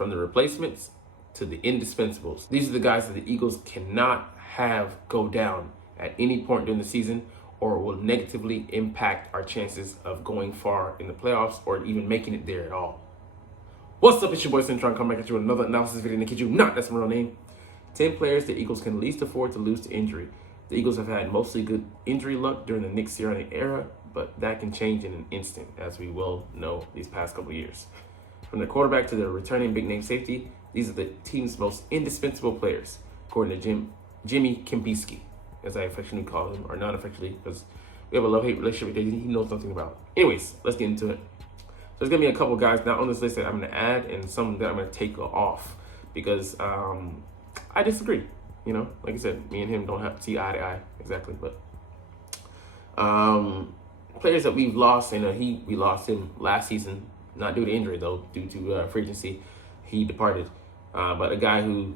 From the replacements to the indispensables. These are the guys that the Eagles cannot have go down at any point during the season, or will negatively impact our chances of going far in the playoffs or even making it there at all. What's up, it's your boy Cintron, coming back at you with another analysis video. And kid you not, that's my real name. 10 players the Eagles can least afford to lose to injury. The Eagles have had mostly good injury luck during the Nick Sirianni era, but that can change in an instant, as we will know these past couple years. From the quarterback to the returning big name safety, these are the team's most indispensable players, according to Jimmy Kempinski, as I affectionately call him, or not affectionately, because we have a love-hate relationship that he knows nothing about. Anyways, let's get into it. So there's going to be a couple guys now on this list that I'm going to add and some that I'm going to take off because I disagree. You know, like I said, me and him don't have to see eye to eye exactly, but players that we've lost, and we lost him last season, not due to injury though, due to free agency. He departed. But a guy who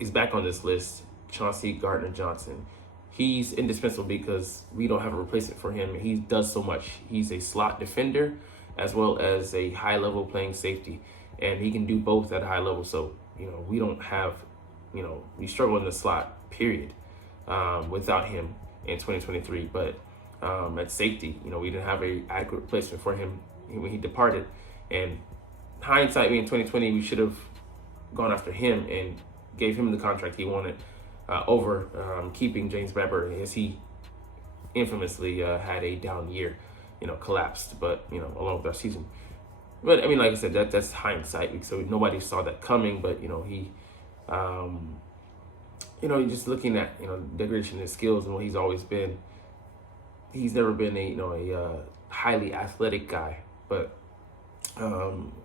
is back on this list, Chauncey Gardner-Johnson. He's indispensable because we don't have a replacement for him. He does so much. He's a slot defender as well as a high-level playing safety, and he can do both at a high level. So, we don't have, we struggle in the slot, period, without him in 2023. But at safety, we didn't have a adequate replacement for him when he departed. And hindsight, in 2020, we should have gone after him and gave him the contract he wanted over keeping James Bradbury, as he infamously had a down year, collapsed, but, along with our season. But, like I said, that's hindsight, so nobody saw that coming, but, he, just looking at, degradation in his skills and what he's always been, he's never been a highly athletic guy, but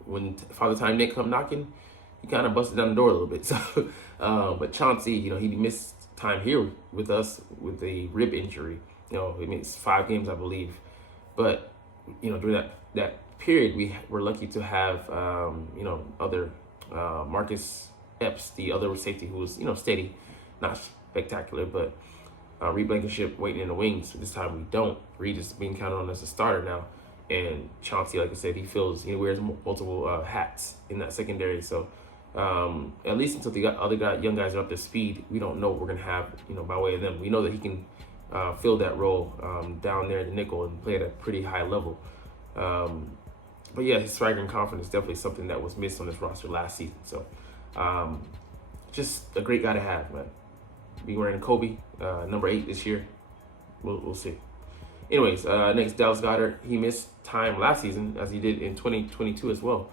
when Father Time Nick come knocking, he kind of busted down the door a little bit. So, but Chauncey, he missed time here with us with a rib injury. It's 5 games, I believe. But, during that period, we were lucky to have, other Marcus Epps, the other safety who was, steady, not spectacular, but Reed Blankenship waiting in the wings. This time we don't. Reed is being counted on as a starter now. And Chauncey, like I said, he wears multiple hats in that secondary. So at least until the young guys are up to speed, we don't know what we're going to have, by way of them. We know that he can fill that role down there in the nickel and play at a pretty high level. But yeah, his swagger and confidence is definitely something that was missed on this roster last season. So just a great guy to have, man. Be wearing Kobe, number 8 this year. We'll see. Anyways, next, Dallas Goedert. He missed time last season, as he did in 2022 as well.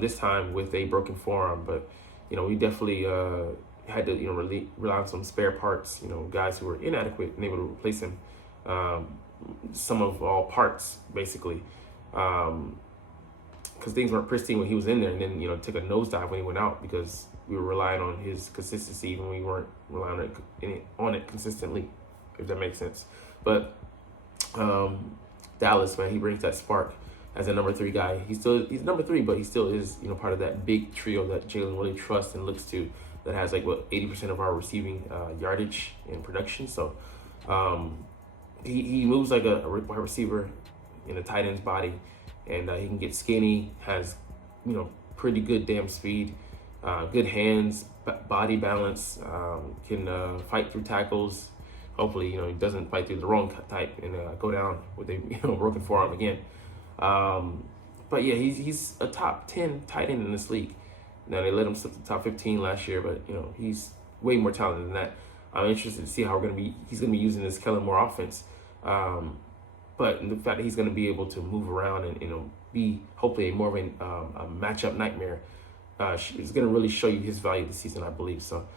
This time with a broken forearm, but we definitely had to rely on some spare parts. Guys who were inadequate and able to replace him. Some of all parts, basically, because things weren't pristine when he was in there, and then took a nosedive when he went out because we were relying on his consistency when we weren't relying on it consistently, if that makes sense. But Dallas, man, he brings that spark as a number 3 guy. He's number 3, but he still is, part of that big trio that Jalen really trusts and looks to, that has 80% of our receiving yardage and production. So he moves like a wide receiver in a tight end's body, and he can get skinny, has, pretty good damn speed, good hands, body balance, can fight through tackles. Hopefully, he doesn't fight through the wrong type and go down with a broken forearm again. But yeah, he's a top 10 tight end in this league. Now, they let him slip to the top 15 last year, but he's way more talented than that. I'm interested to see how he's gonna be using this Kellen Moore offense. But the fact that he's gonna be able to move around and be hopefully more of a matchup nightmare is gonna really show you his value this season, I believe. So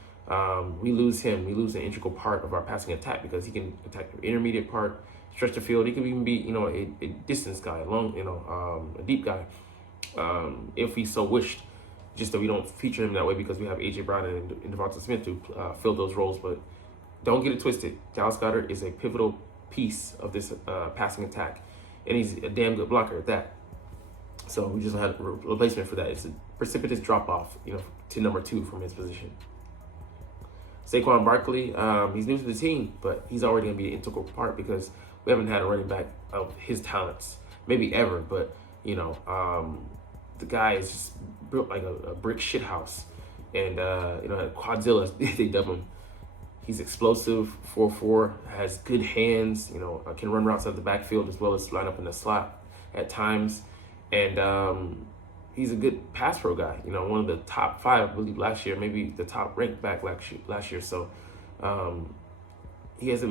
we lose him. We lose an integral part of our passing attack because he can attack the intermediate part, stretch the field. He can even be, a distance guy, a deep guy, if he so wished. Just that we don't feature him that way because we have A.J. Brown and Devonta Smith to fill those roles. But don't get it twisted. Dallas Goedert is a pivotal piece of this passing attack, and he's a damn good blocker at that. So we just had a replacement for that. It's a precipitous drop-off, to number 2 from his position. Saquon Barkley, he's new to the team, but he's already going to be an integral part because we haven't had a running back of his talents, maybe ever, but, the guy is just built like a brick shit house. And, Quadzilla, they dub him. He's explosive, 4'4", has good hands, can run routes out the backfield as well as line up in the slot at times. And he's a good pass pro guy, one of the top 5, I believe, last year, maybe the top ranked back last year. So he's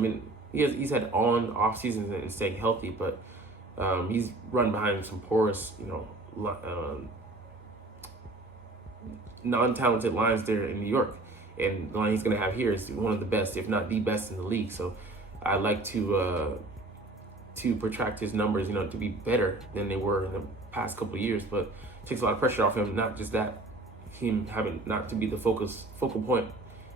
had off seasons and staying healthy, but he's run behind some porous, non-talented lines there in New York. And the line he's going to have here is one of the best, if not the best in the league. So I like to protract his numbers, to be better than they were in the past couple of years. But it takes a lot of pressure off him. Not just that, him having not to be the focal point,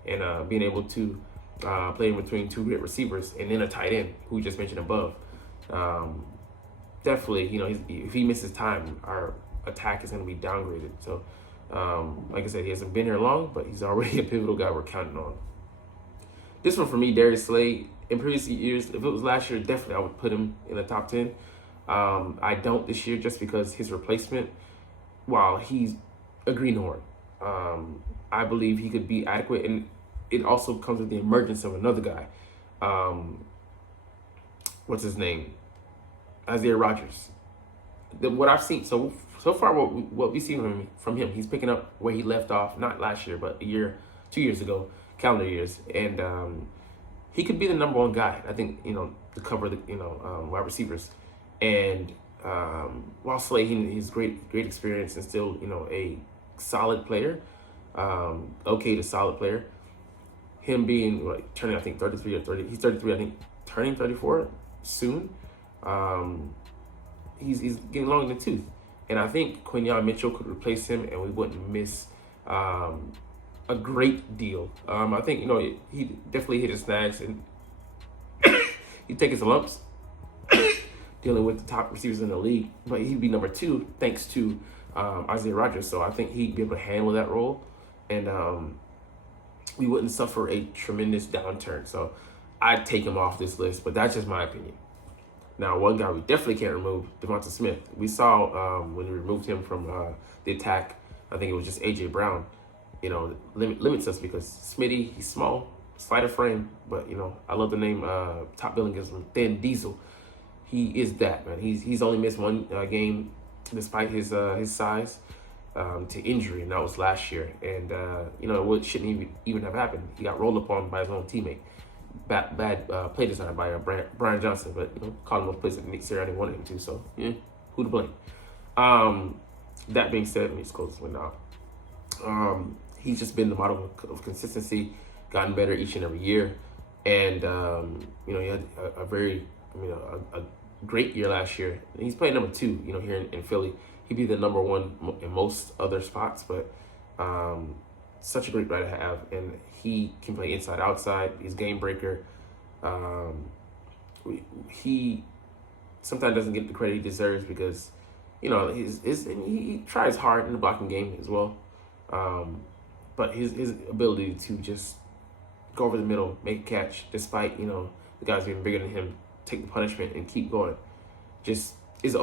and being able to play in between 2 great receivers and then a tight end who we just mentioned above. Definitely, if he misses time, our attack is going to be downgraded. So. Like I said, he hasn't been here long, but he's already a pivotal guy we're counting on. This one for me, Darius Slay. In previous years, if it was last year, definitely I would put him in the top 10. I don't this year just because his replacement, while he's a greenhorn, I believe he could be adequate. And it also comes with the emergence of another guy. What's his name? Isaiah Rodgers. What I've seen, so far, what we've seen from him, he's picking up where he left off, not last year, but 2 years ago, calendar years. And he could be the number 1 guy, I think, to cover the, wide receivers. And while Slay, he's great experience and still, a solid player, okay to solid player. Him being turning, I think, 33 or 30, he's 33, I think, turning 34 soon. He's getting long in the tooth. And I think Quinyon Mitchell could replace him, and we wouldn't miss a great deal. I think, he definitely hit his snags, and he'd take his lumps dealing with the top receivers in the league. But he'd be number 2 thanks to Isaiah Rodgers. So I think he'd be able to handle that role, and we wouldn't suffer a tremendous downturn. So I'd take him off this list, but that's just my opinion. Now, one guy we definitely can't remove, Devonta Smith. We saw when we removed him from the attack, I think it was just A.J. Brown, limits us because Smitty, he's small, slighter frame, but, I love the name, top billing gives him Thin Diesel. He is that, man. He's only missed 1 game despite his size to injury, and that was last year. And, what shouldn't even have happened. He got rolled upon by his own teammate. Bad play design by Brian Johnson, but called him a place that Nick Sirianni wanted him to. So who to blame? That being said, let me just close this one out. He's just been the model of consistency, gotten better each and every year, and he had a great year last year. And he's playing number 2, here in Philly. He'd be the number 1 in most other spots, but such a great guy to have, and he can play inside, outside. He's game breaker. He sometimes doesn't get the credit he deserves because, he tries hard in the blocking game as well. But his ability to just go over the middle, make a catch, despite, the guys being bigger than him, take the punishment and keep going, just is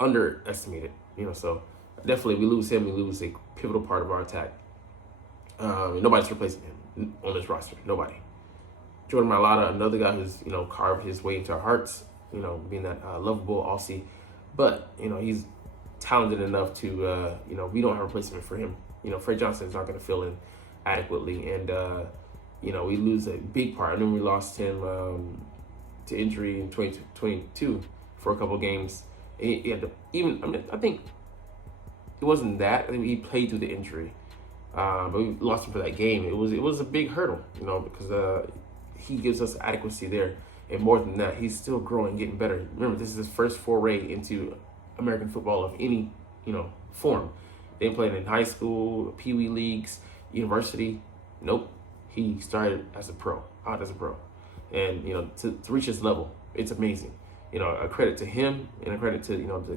underestimated, So definitely, we lose him, we lose a pivotal part of our attack. Nobody's replacing him on this roster. Nobody. Jordan Mailata, another guy who's, carved his way into our hearts, being that lovable Aussie. But, he's talented enough to, we don't have a replacement for him. Fred Johnson's not going to fill in adequately. And, we lose a big part. I know we lost him to injury in 2022 for a couple of games. He had to, I think it wasn't that. I think he played through the injury. But we lost him for that game. It was a big hurdle, because he gives us adequacy there. And more than that, he's still growing, getting better. Remember, this is his first foray into American football of any, form. They played in high school, Pee Wee leagues, university. Nope. He started as a pro, out as a pro. And, to reach his level, it's amazing. A credit to him and a credit to,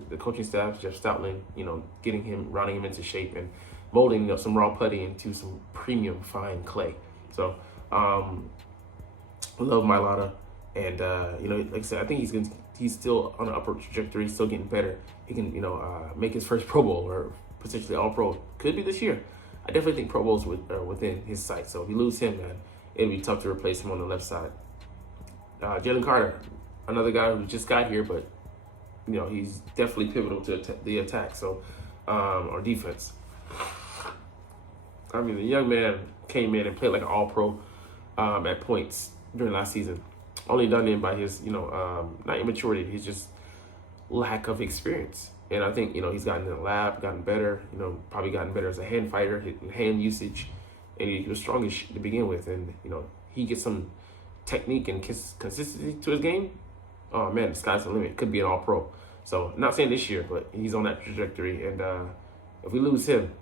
the coaching staff, Jeff Stoutland, rounding him into shape and molding some raw putty into some premium fine clay. So, I love Mailata, and like I said, I think he's still on an upward trajectory, still getting better. He can, make his first Pro Bowl or potentially All Pro. Could be this year. I definitely think Pro Bowls are within his sight. So if you lose him, man, it'll be tough to replace him on the left side. Jalen Carter, another guy who just got here, but he's definitely pivotal to the attack. So or defense. I mean, the young man came in and played like an All-Pro at points during last season. Only done in by his, not immaturity, his just lack of experience. And I think, he's gotten in the lab, gotten better, probably gotten better as a hand fighter, hand usage, and he was strongish to begin with. And, he gets some technique and consistency to his game. Oh, man, the sky's the limit. Could be an All-Pro. So, not saying this year, but he's on that trajectory. And if we lose him,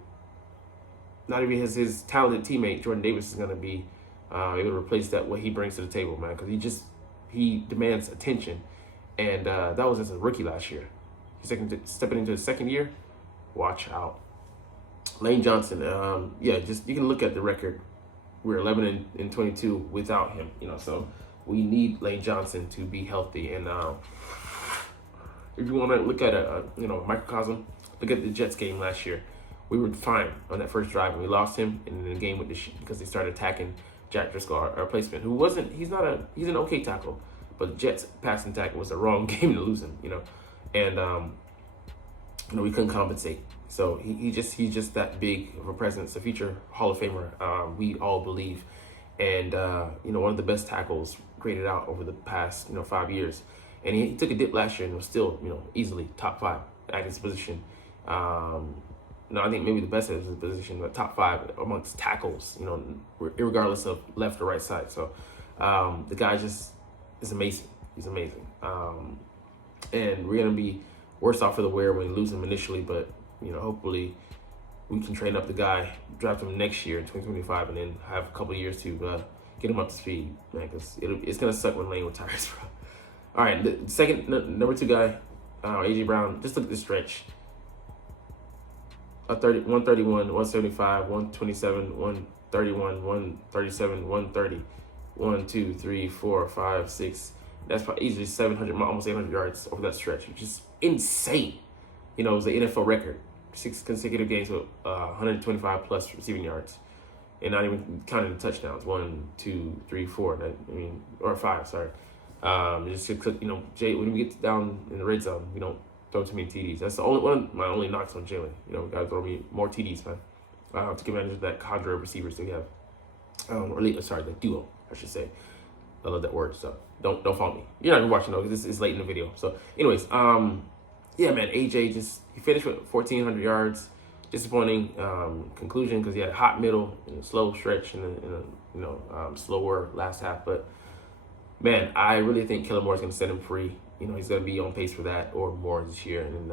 not even his talented teammate, Jordan Davis, is going to be able to replace what he brings to the table, man, because he demands attention. And that was as a rookie last year. He's stepping into his second year. Watch out. Lane Johnson, just you can look at the record. We're 11-22 without him, so we need Lane Johnson to be healthy. And if you want to look at a microcosm, look at the Jets game last year. We were fine on that first drive, and we lost him in the game because they started attacking Jack Driscoll, our replacement, he's an okay tackle, but the Jets passing tackle was the wrong game to lose him, and we couldn't compensate. So he's just that big of a presence, a future Hall of Famer, we all believe, and one of the best tackles graded out over the past 5 years, and he took a dip last year and was still easily top 5 at his position. I think maybe the best at his position, but top 5 amongst tackles, regardless of left or right side. So the guy just is amazing. He's amazing. And we're going to be worse off for the wear when we lose him initially, but, hopefully we can train up the guy, draft him next year in 2025, and then have a couple of years to get him up to speed, man, because it's going to suck when Lane retires, bro. All right, the second, number 2 guy, A.J. Brown, just look at the stretch. 131, 175, 127, 131, 137, 130, 1, 2, 3, 4, 5, 6. That's probably easily 700, almost 800 yards over that stretch, which is insane. It was an NFL record, 6 consecutive games with 125 plus receiving yards, and not even counting the touchdowns. 1, 2, 3, 4. Or 5. Sorry. Jay, when we get down in the red zone, we don't throw too many TDs. That's the only one of my only knocks on Jalen. Gotta throw me more TDs, man. To take advantage of that cadre of receivers that we have. The duo, I should say. I love that word, so don't follow me. You're not even watching though, because it's late in the video. So, anyways, man, AJ he finished with 1,400 yards. Disappointing conclusion because he had a hot middle and a slow stretch and a slower last half. But man, I really think Kellen Moore is going to set him free. He's going to be on pace for that or more this year. And,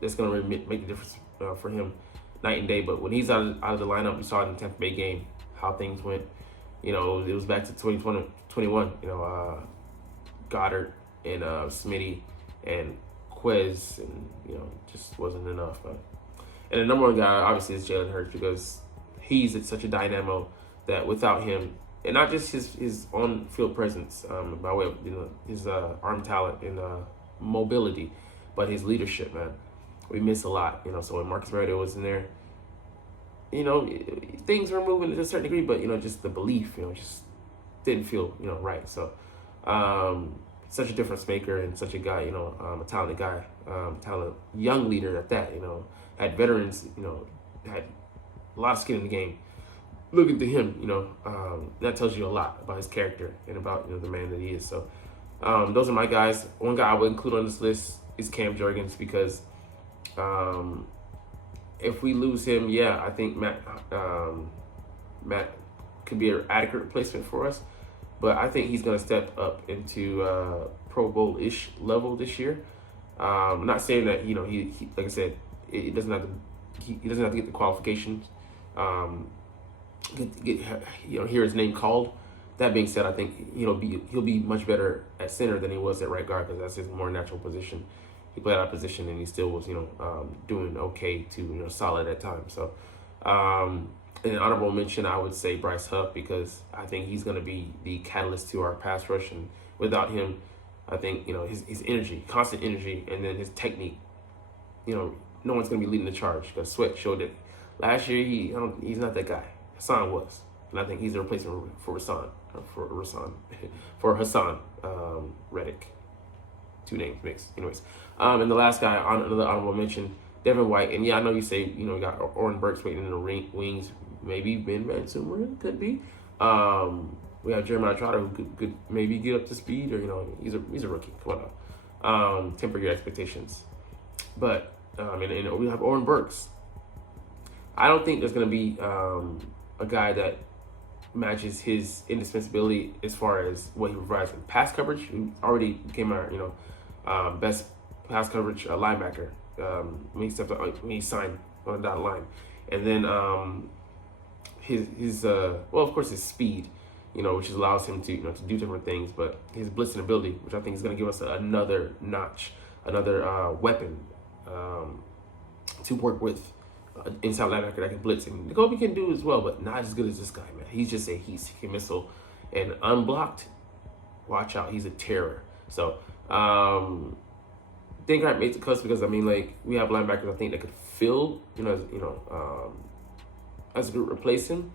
that's going to really make the difference for him night and day. But when he's out of the lineup, we saw it in the Tampa Bay game, how things went. It was back to 2021, Goddard and Smitty and Quez, and, just wasn't enough. And the number 1 guy, obviously, is Jalen Hurts because he's such a dynamo that without him, and not just his on-field presence by way of his arm talent and mobility, but his leadership, man. We miss a lot, So when Marcus Mariota was in there, things were moving to a certain degree, but just the belief, just didn't feel right. So such a difference maker and such a guy, a talented guy, talented young leader at that. Had veterans, had a lot of skin in the game. Looking to him, that tells you a lot about his character and about the man that he is. So those are my guys. One guy I would include on this list is Cam Jorgens because if we lose him, I think Matt could be an adequate replacement for us. But I think he's going to step up into Pro Bowl-ish level this year. I'm not saying that he like I said, he doesn't have to get the qualifications. Hear his name called. That being said, I think he'll be much better at center than he was at right guard because that's his more natural position. He played out of position and he still was doing okay to solid at times. So an honorable mention, I would say Bryce Huff because I think he's going to be the catalyst to our pass rush, and without him, I think, you know, his energy, constant energy, and then his technique, you know, no one's going to be leading the charge because Sweat showed it. Last year, he's not that guy. Hassan was. And I think he's the replacement for Hassan Reddick. Two names mixed. Anyways, and the last guy on another honorable mention, Devin White. And yeah, I know you say, you know, we got Oren Burks waiting in the wings. Maybe Ben Mansumer could be. We have Jeremiah Trotter who could maybe get up to speed, or, you know, he's a rookie. Come on now. Temper your expectations. But and we have Oren Burks. I don't think there's gonna be a guy that matches his indispensability as far as what he provides in pass coverage. He already became our, you know, best pass coverage linebacker when he signed on the dotted line. And then his well, of course, his speed, you know, which allows him to, you know, to do different things, but his blitzing ability, which I think is going to give us another notch, another weapon to work with. Inside linebacker that can blitz, and Kobe can do as well, but not as good as this guy, man. He's just he can missile, and unblocked, watch out, he's a terror. So think I made the cuts because, I mean, like, we have linebackers I think that could fill, you know, as a good replace him,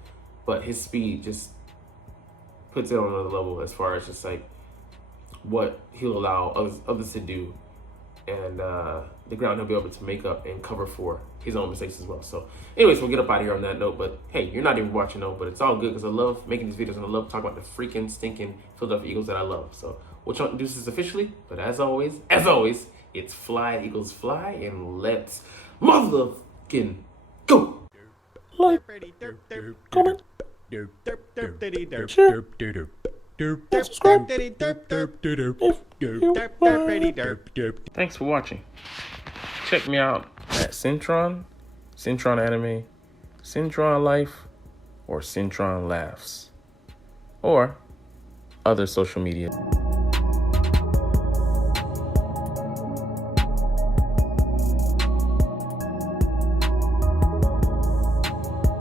but his speed just puts it on another level as far as just like what he'll allow others to do, and the ground he'll be able to make up and cover for his own mistakes as well. So anyways, we'll get up out of here on that note. But hey, you're not even watching though, but it's all good because I love making these videos and I love talking about the freaking stinking Philadelphia Eagles that I love. So we'll try to do this officially, but as always, it's fly Eagles fly, and let's motherfucking go. Like, comment, share, subscribe if you Thanks for watching. Check me out at Cintron Anime, Cintron Life, or Cintron Laughs, or other social media.